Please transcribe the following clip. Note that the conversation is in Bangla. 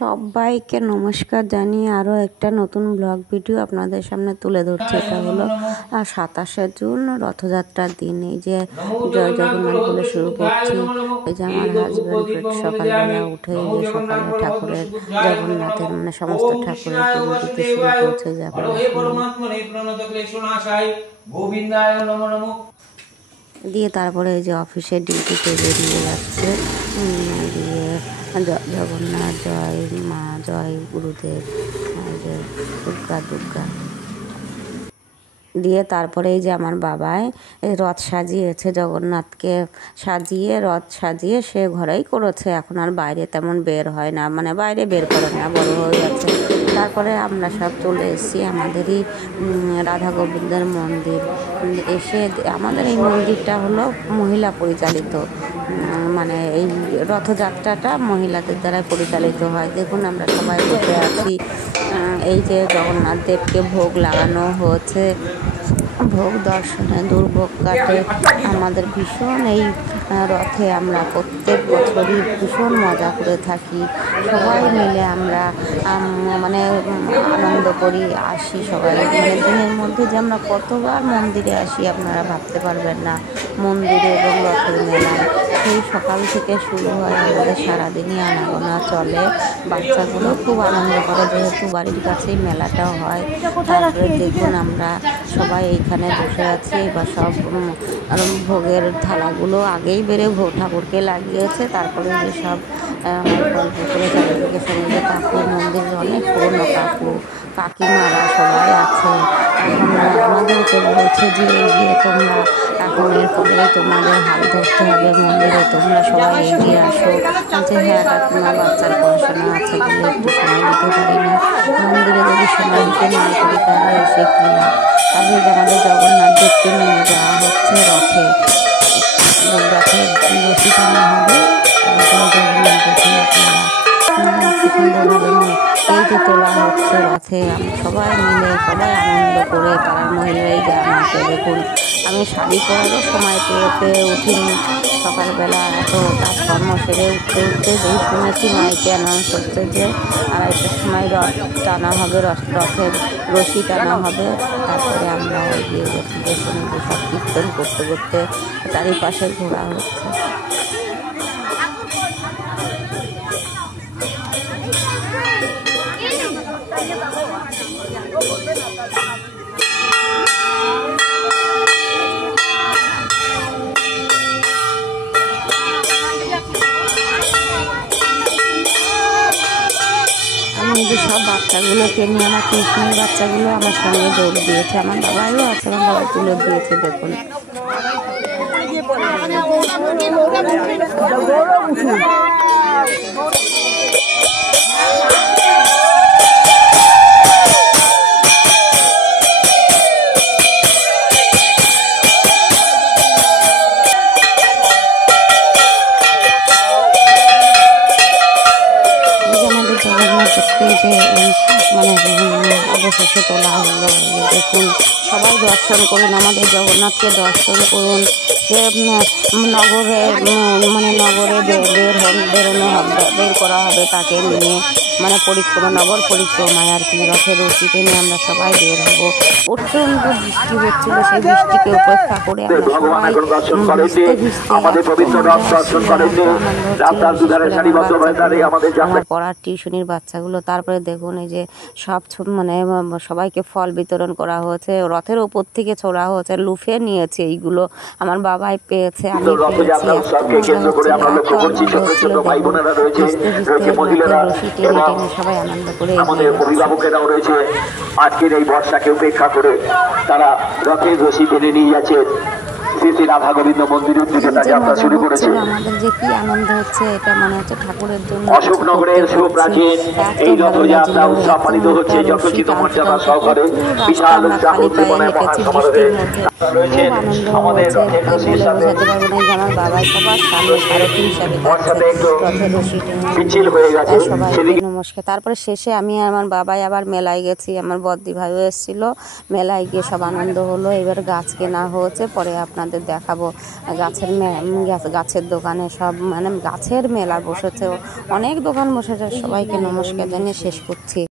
সবাইকে নমস্কার জানিয়ে আরও একটা নতুন ব্লগ ভিডিও আপনাদের সামনে তুলে ধরছি। এটা হলো 27শে জুন রথযাত্রার দিন। এই যে জয় জগন্নাথ বলে শুরু করছি। এই যে আমার হাজব্যান্ড সকালবেলা উঠে যে সকালে ঠাকুরের জগন্নাথের মানে সমস্ত ঠাকুরের পুজো দিতে শুরু করছে। দিয়ে তারপরে এই যে অফিসে ডিউটিতে বেরিয়ে যাচ্ছে। দিয়ে জগন্নাথ জয় মা, জয় গুরুদেব, জয় দুর্গা দুর্গা দিয়ে তারপরে এই যে আমার বাবাই রথ সাজিয়েছে, জগন্নাথকে সাজিয়ে রথ সাজিয়ে সে ঘরেই করেছে। এখন আর বাইরে তেমন বের হয় না, মানে বাইরে বের করে না, বড় হয়ে যাচ্ছে। তারপরে আমরা সব চলে এসেছি আমাদেরই রাধা গোবিন্দের মন্দির। এসে আমাদের এই মন্দিরটা হলো মহিলা পরিচালিত, মানে এই রথযাত্রাটা মহিলাদের দ্বারা পরিচালিত হয়। দেখুন আমরা সবাই বসে আছি। এই যে জগন্নাথ দেবকে ভোগ লাগানো হচ্ছে, ভোগ দর্শনে দুর্ভোগ কাটে। আমাদের ভীষণ এই রথে আমরা প্রত্যেক বছরই ভীষণ মজা করে থাকি। সবাই মিলে আমরা মানে আনন্দ করি, আসি সবাই। মানে দিনের মধ্যে যে আমরা কতবার মন্দিরে আসি আপনারা ভাবতে পারবেন না। মন্দিরে এবং রথের মেলায় সেই সকাল থেকে শুরু হয়, আমাদের সারাদিনই আনাগোনা চলে। বাচ্চাগুলো খুব আনন্দ করে, যেহেতু বাড়ির কাছেই মেলাটাও হয়। তারপরে দেখুন আমরা সবাই এইখানে বসে আছি। এবার সব ভোগের থালাগুলো আগেই বেড়ে ঠাকুরকে লাগিয়েছে। তারপরে যে সব গল্প করে চারিদিকে সঙ্গে কাকু, মন্দিরের অনেক পুরনো কাকু কাকিমারা সবাই আছে। এখন আমাদেরকে বলছে যে এগিয়ে তোমরা, এখন এরপরে তোমাদের হাত ধরতে হবে মন্দিরে, তোমরা সবাই এগিয়ে আসো। বলছে হ্যাঁ কাকিমা, বাচ্চার পড়াশোনা আছে বলে একটু সময় দিতে পারি না। মন্দিরে যদি সময় দিতে না পারি তাহলে এসে কিনা। তাহলে আমাদের জগন্নাথ দেবকে নিয়ে যাওয়া হচ্ছে রথে, রথে রশি টানা হবে। জগন্নাথ দেখে আপনারা কি সুন্দরভাবে এই যে তোলা হচ্ছে রথে। আমি সবাই মিলে সবাই আনন্দ করে পাড়ার মহিলাই যে আমাকে দেখুন, আমি শাড়ি পরারও সময় পেয়ে উঠিনি। সকালবেলা এত কাজকর্ম সেরে উঠতে যেই শুনেছি মাইকে অ্যানাউন্স হচ্ছে যে 2:30টার সময় রথ টানা হবে, রথের রশি টানা হবে। তারপরে আমরা এগিয়ে গেছি। দেখুন যে সব কীর্তন করতে করতে চারিপাশে ঘোরা হচ্ছে। আমি যে সব বাচ্চাগুলোকে নিয়ে, আমার টিউশনের বাচ্চাগুলো আমার সঙ্গে যোগ দিয়েছে, আমার বাবাও আছে, আমার বাবা তুলে দিয়েছে। দেখুন যে মানে অবশেষে তোলা হলো। দেখুন সবাই দর্শন করুন, আমাদের জগন্নাথকে দর্শন করুন। যে নগরে মানে নগরে বেরোনো হবে, বের করা হবে তাকে নিয়ে, মানে পরিক্রমা, নগর পরিক্রমায় আর কি। রথের রশি টেনে আমরা সবাই বের হবো। প্রচণ্ড বৃষ্টি হচ্ছিল, সেই বৃষ্টিকে উপেক্ষা করে আমরা সবাই আমার পড়ার টিউশনির বাচ্চাগুলো। তারপরে দেখুন এই যে সব মানে সবাইকে ফল বিতরণ করা হয়েছে, রথের ওপর থেকে ছোড়া হয়েছে, লুফে নিয়েছে এইগুলো। আমার বাবাই পেয়েছে, আমি পেয়েছি। রশি টেনে টেনে সবাই আনন্দ করে অভিভাবকেরাও রয়েছে আজকের এই বর্ষাকে উপেক্ষা করে, তারা রথের রশি টেনে নিয়ে যাচ্ছে। শ্রী রাধা গোবিন্দ মন্দিরের দিকে তার যাত্রা শুরু করেছে। আমাদের যে কি আনন্দ হচ্ছে, এটা মনে হচ্ছে ঠাকুরের জন্য। অশোকনগরের সুপ্রাচীন এই রথযাত্রা উৎসব পালিত হচ্ছে যথোচিত মর্যাদা সহকারে। বিশাল উৎসাহ উদ্দীপনায় মহাসমারোহে রয়েছেন আমাদের রথের রশির সাথে। আমার বাবা সবার সামনে সারথি হিসাবে মিছিল হয়ে গেছে। সবাই নমস্কার। তারপরে শেষে আমি আমার বাবাই আবার মেলায় গেছি, আমার বদ্দি ভাইও এসেছিল। মেলায় গিয়ে সব আনন্দ হলো। এবার গাছ কেনা হয়েছে, পরে আপনাদের আপনাদের দেখাবো। গাছের দোকানে সব মানে গাছের মেলা বসেছে, অনেক দোকান বসেছে। সবাইকে নমস্কার জানিয়ে শেষ করছি।